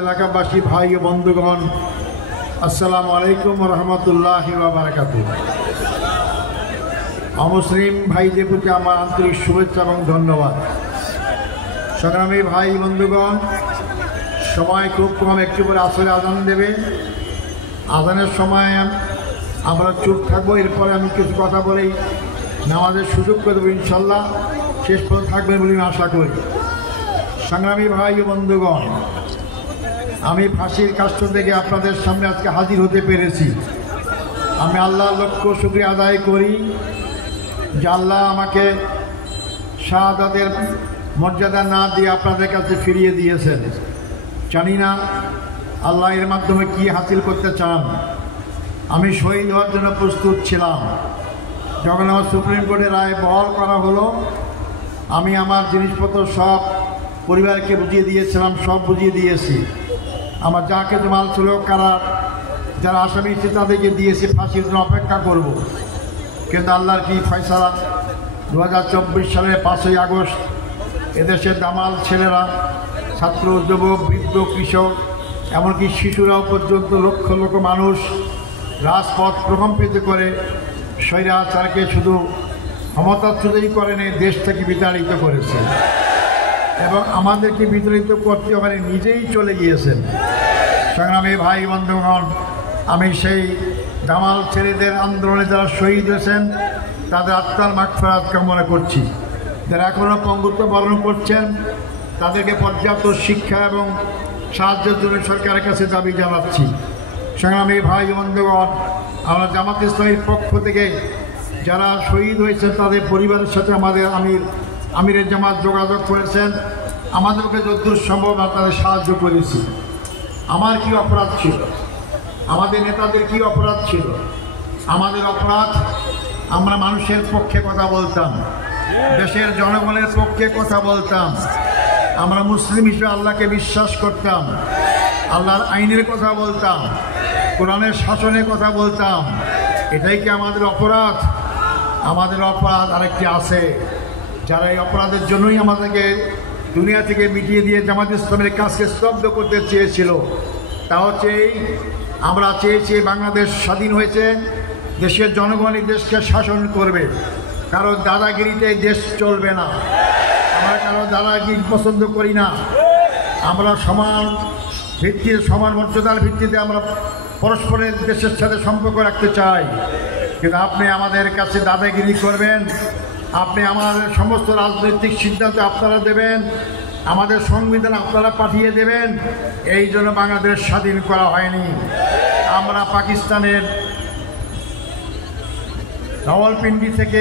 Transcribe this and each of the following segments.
এলাকাবাসী ভাই ও বন্ধুগণ, আসসালামু আলাইকুম ওয়া রাহমাতুল্লাহি ওয়া বারাকাতুহু। অমুসলিম ভাইদের প্রতি আমার আন্তরিক শুভেচ্ছা এবং ধন্যবাদ। সংগ্রামী ভাই বন্ধুগণ, সময় খুব কম, একটু পরে আসরে আজান দেবে। আজানের সময় আমরা চুপ থাকবো, এরপরে আমি কিছু কথা বলেই নামাজের সুযোগ করে দেবো ইনশাল্লাহ। শেষ পর্যন্ত থাকবেন বলে আমি আশা করি। সংগ্রামী ভাই ও বন্ধুগণ, আমি ফাঁসির কাষ্ঠ থেকে আপনাদের সামনে আজকে হাজির হতে পেরেছি। আমি আল্লাহর লক্ষ শুকরিয়া আদায় করি যে আল্লাহ আমাকে শাহাদাতের মর্যাদা না দিয়ে আপনাদের কাছে ফিরিয়ে দিয়েছেন। জানি না আল্লাহ এর মাধ্যমে কি হাসিল করতে চান। আমি শহীদ হওয়ার জন্য প্রস্তুত ছিলাম। যখন আমার সুপ্রিম কোর্টের রায় বহাল করা হলো, আমি আমার জিনিসপত্র সব পরিবারকে বুঝিয়ে দিয়েছিলাম, সব বুঝিয়ে দিয়েছি। আমার যা কিছু মাল ছিল, যারা আসামি ছিল তাদেরকে দিয়েছি, ফাঁসির জন্য অপেক্ষা করব। কিন্তু আল্লাহর কি ফয়সালা, 2024 সালের 5ই আগস্ট এদেশের দামাল ছেলেরা, ছাত্র, যুবক, বৃদ্ধ, কৃষক, এমনকি শিশুরাও পর্যন্ত লক্ষ লক্ষ মানুষ রাজপথ প্রকম্পিত করে স্বৈরাচারকে শুধু ক্ষমতাচ্যুতই করেনি, দেশ থেকে বিতাড়িত করেছে এবং আমাদেরকে বিতাড়িত করতে ওখানে নিজেই চলে গিয়েছেন। সংগ্রামী ভাই বন্ধুগণ, আমি সেই দামাল ছেলেদের আন্দোলনে যারা শহীদ হয়েছেন তাদের আত্মার মাগফিরাত কামনা করছি। যারা এখনও পঙ্গুত্ব বরণ করছেন তাদেরকে পর্যাপ্ত শিক্ষা এবং সাহায্যের জন্য সরকারের কাছে দাবি জানাচ্ছি। সংগ্রামী ভাই বন্ধুগণ, আমরা জামাত ইসলামীর পক্ষ থেকে যারা শহীদ হয়েছেন তাদের পরিবারের সাথে আমিরের জামাত যোগাযোগ করেছেন। আমাদেরকে যতদূর সম্ভব তাদের সাহায্য করেছি। আমার কি অপরাধ ছিল? আমাদের নেতাদের কি অপরাধ ছিল? আমাদের অপরাধ, আমরা মানুষের পক্ষে কথা বলতাম, দেশের জনগণের পক্ষে কথা বলতাম। আমরা মুসলিম হিসেবে আল্লাহকে বিশ্বাস করতাম, আল্লাহর আইনের কথা বলতাম, কোরআনের শাসনের কথা বলতাম। এটাই কি আমাদের অপরাধ? আমাদের অপরাধ আরেকটি আছে। যারা এই অপরাধের জন্যই আমাদেরকে দুনিয়া থেকে মিটিয়ে দিয়ে জামাত ইসলামের কাজকে স্তব্ধ করতে চেয়েছিল, তা হচ্ছে আমরা চেয়েছি বাংলাদেশ স্বাধীন হয়েছে, দেশের জনগণ এই দেশকে শাসন করবে, কারো দাদাগিরিতে এই দেশ চলবে না। আমরা কারো দাদাগিরি পছন্দ করি না। আমরা সমান ভিত্তিতে, সমান মর্যাদার ভিত্তিতে আমরা পরস্পরের দেশের সাথে সম্পর্ক রাখতে চাই। কিন্তু আপনি আমাদের কাছে দাদাগিরি করবেন, আপনি আমাদের সমস্ত রাজনৈতিক সিদ্ধান্ত আপনারা দেবেন, আমাদের সংবিধান আপনারা পাঠিয়ে দেবেন। এই জন্য বাংলাদেশ স্বাধীন করা হয়নি। আমরা পাকিস্তানের রাওয়ালপিন্ডি থেকে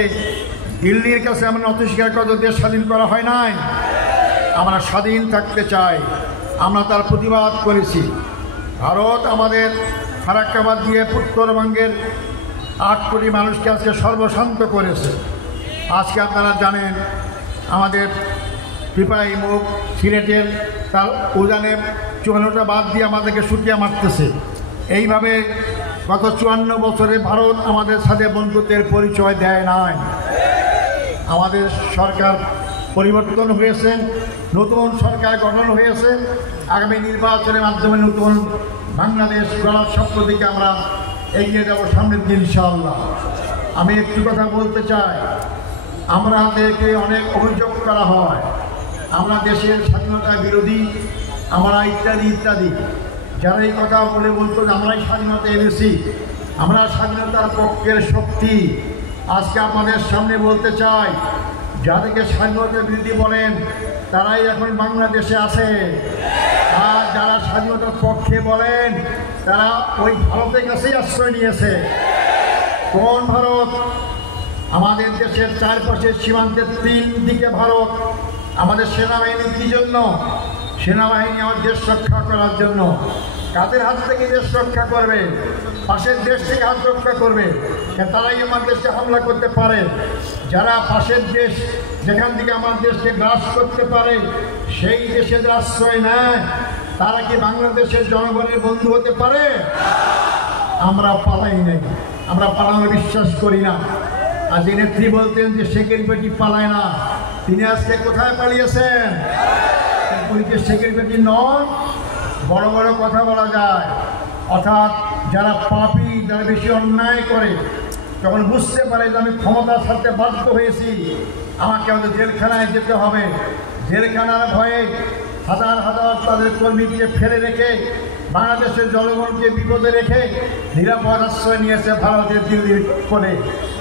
দিল্লির কাছে আমরা নত স্বীকার করে দেশ স্বাধীন করা হয় নাই। আমরা স্বাধীন থাকতে চাই, আমরা তার প্রতিবাদ করেছি। ভারত আমাদের ফারাক্কাবাদ দিয়ে উত্তরবঙ্গের 8 কোটি মানুষকে আজকে সর্বশান্ত করেছে। আজকে আপনারা জানেন আমাদের পিপাই মুখ সিলেটের তার উজানে 54টা বাদ দিয়ে আমাদেরকে সুটিয়া মারতেছে। এইভাবে গত 54 বছরে ভারত আমাদের সাথে বন্ধুত্বের পরিচয় দেয় নাই। আমাদের সরকার পরিবর্তন হয়েছে, নতুন সরকার গঠন হয়েছে। আগামী নির্বাচনের মাধ্যমে নতুন বাংলাদেশ গড়ার স্বপ্ন দিকে আমরা এগিয়ে যাব সামনের দিন ইনশাআল্লাহ। আমি একটু কথা বলতে চাই, আমাদেরকে অনেক অভিযোগ করা হয়, আমরা দেশের স্বাধীনতা বিরোধী, আমরা ইত্যাদি ইত্যাদি। যারা এই কথা বলে বলতো আমরাই স্বাধীনতা এনেছি, আমরা স্বাধীনতার পক্ষের শক্তি, আজকে আপনাদের সামনে বলতে চাই, যাদেরকে স্বাধীনতা বিরোধী বলেন তারাই এখন বাংলাদেশে আছে। আর যারা স্বাধীনতার পক্ষে বলেন তারা ওই ভারতের কাছেই আশ্রয় নিয়েছে। কোন ভারত? আমাদের দেশের চারপাশের সীমান্তের 3 দিকে ভারত। আমাদের সেনাবাহিনী কী জন্য? সেনাবাহিনী আমার দেশ রক্ষা করার জন্য। কাদের হাত থেকে দেশ রক্ষা করবে? পাশের দেশ থেকে হাত রক্ষা করবে। তারাই আমার দেশে হামলা করতে পারে। যারা পাশের দেশ, যেখান থেকে আমার দেশকে গ্রাস করতে পারে, সেই দেশে যারা আশ্রয় নেয়, তারা কি বাংলাদেশের জনগণের বন্ধু হতে পারে? আমরা পালাই নাই, আমরা পালানো বিশ্বাস করি না। আজ নেত্রী বলতেন যে শেখের বেটি পালায় না, তিনি আজকে কোথায় পালিয়েছেন? উনি যে শেখের বেটি নন, বড় বড় কথা বলা যায়, অর্থাৎ যারা পাপী, যারা বেশি অন্যায় করে, যখন বুঝতে পারে যে আমি ক্ষমতা ছাড়তে বাধ্য হয়েছি, আমাকে আমাদের জেলখানায় যেতে হবে, জেলখানার ভয়ে হাজার হাজার তাদের কর্মীকে ফেলে রেখে বাংলাদেশের জনগণকে বিপদে রেখে নিরাপদ আশ্রয় নিয়েছে ভারতের দিল্লির কোণে।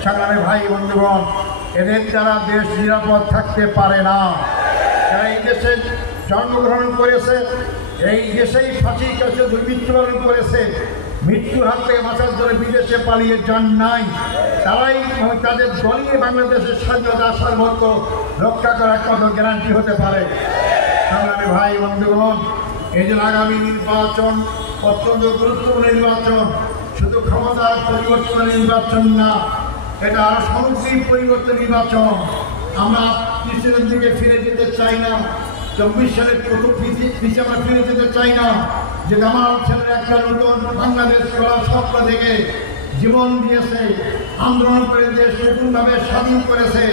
সংগ্রামী ভাই বন্ধুগণ, এদের দ্বারা দেশ নিরাপদ থাকতে পারে না। যারা এই দেশে জন্মগ্রহণ করেছে, এই দেশেই ফাঁসির কাছে মৃত্যুবরণ করেছে, মৃত্যুর হাত থেকে বাঁচার জন্য বিদেশে পালিয়ে যান নাই, তারাই তাদের দলীয় বাংলাদেশের স্বাধীনতা সার্বত্র রক্ষা করার কত গ্যারান্টি হতে পারে। সংগ্রামী ভাই বন্ধুগণ, এই জন্য আগামী নির্বাচন অত্যন্ত গুরুত্বপূর্ণ নির্বাচন। শুধু ক্ষমতার পরিবর্তন নির্বাচন না, এটা সামগ্রিক পরিবর্তন নির্বাচন। আমরা কৃষিদের দিকে ফিরে যেতে চাই না, 24 সালের প্রথম পিছিয়ে আমরা ফিরে যেতে চাই না। যে আমার ছেলের একটা নতুন বাংলাদেশ করার স্বপ্ন থেকে জীবন দিয়েছে, আন্দোলন করে দেশ নতুনভাবে স্বাধীন করেছে,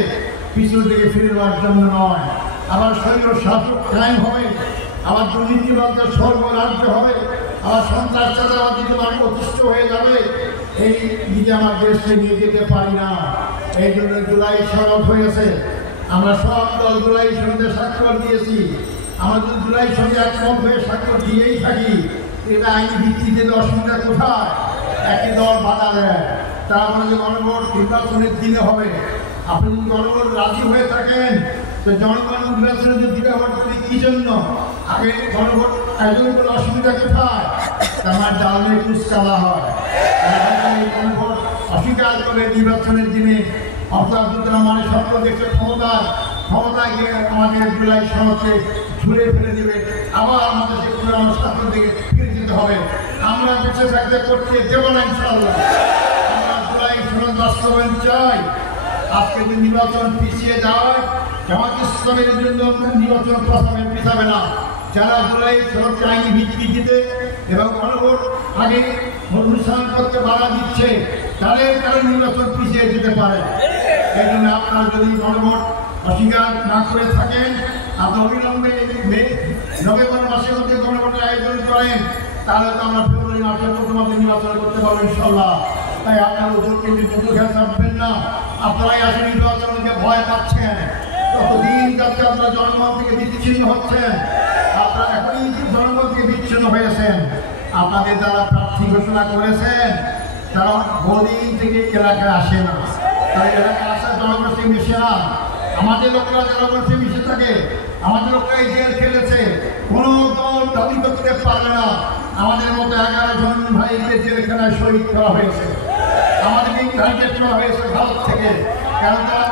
পিছন দিকে ফিরে যাওয়ার জন্য নয়। আবার শরীর শাসক কায়েম হবে, আবার দুর্নীতিবাদ সর্বরাজ্য হবে, আবার সন্ত্রাস চাঁদাবাদী মানুষ অতিষ্ঠ হয়ে যাবে। এই দিকে আমার দেশকে নিয়ে যেতে পারি না। এই জন্য জুলাই সনদ হয়েছে, আমরা সব দল জুলাই সনদে স্বাক্ষর দিয়েছি। আমরা যদি জুলাই সনদে একমত হয়ে স্বাক্ষর দিয়েই থাকি, এটা আইনি ভিত্তিতে অসুবিধা কোথায়? একই দল বাধা দেয়, তারা মানে যে গণভোট নির্বাচনের দিনে হবে। আপনি যদি গণভোট রাজি হয়ে থাকেন, তো জনগণ নির্বাচনের যে দিনে ভোট করি কী জন্য? আগে গণভোট আয়োজন করে অসুবিধা কোথায়? আমার জালে কুচকালা হয়, গণভোট অস্বীকার করে নির্বাচনের দিনে, অর্থাৎ মানে স্বপ্ন দেখছে ক্ষমতায় গিয়ে আমাদের জুলাই সনদকে ঝুলে ফেলে দেবে, আবার আমাদের সে পুরানো স্বাস্থ্য দিকে ফিরে যেতে হবে। আমরা বেঁচে থাকতে করতে দেব না ইনশাআল্লাহ। আমরা জুলাই সনদ বাস্তবায়ন চাই। আজকে যদি নির্বাচন পিছিয়ে যায়, জামাত ইসলামের জন্য নির্বাচন পিছাবে না। যারা জুলাই সনদকে আইনি ভিত্তিতে এবং গণভোট আগে অনুষ্ঠান করতে বাধা দিচ্ছে, তাদের কারণে নির্বাচন পিছিয়ে যেতে পারে। এই জন্য আপনারা যদি গণভোট অস্বীকার না করে থাকেন, আপনি অবিলম্বে নভেম্বর মাসের মধ্যে গণভোটের আয়োজন করেন, তাহলে তো আমরা ফেব্রুয়ারি মাসের মধ্যে নির্বাচন করতে পারবো ইনশাল্লাহ। তাই আপনারা ওজন কিন্তু যুদ্ধ খেয়ে থাকবেন না। আপনারাই আসলে নির্বাচনকে ভয় পাচ্ছেন, ততদিন যাতে আপনারা জনগণ থেকে বিচ্ছিন্ন হচ্ছেন। আপনারা এখনই জনগণ থেকে বিচ্ছিন্ন হয়েছেন। আপনাদের যারা প্রার্থী ঘোষণা করেছেন, তারা বহুদিন থেকে এলাকায় আসে না, তাই এলাকায় আসার জনগণ থেকে মিশে না। আমাদের লোকরা জনগণ থেকে মিশে থাকে, আমাদের লোকরাই জেল খেলেছে, কোনো দল দাবি করতে পারবে না আমাদের মতো 11 জন ভাইকে জেলখানায় শহীদ করা হয়েছে, আমাদেরকে টার্গেট করা হয়েছে ভারত থেকে। কারণ তারা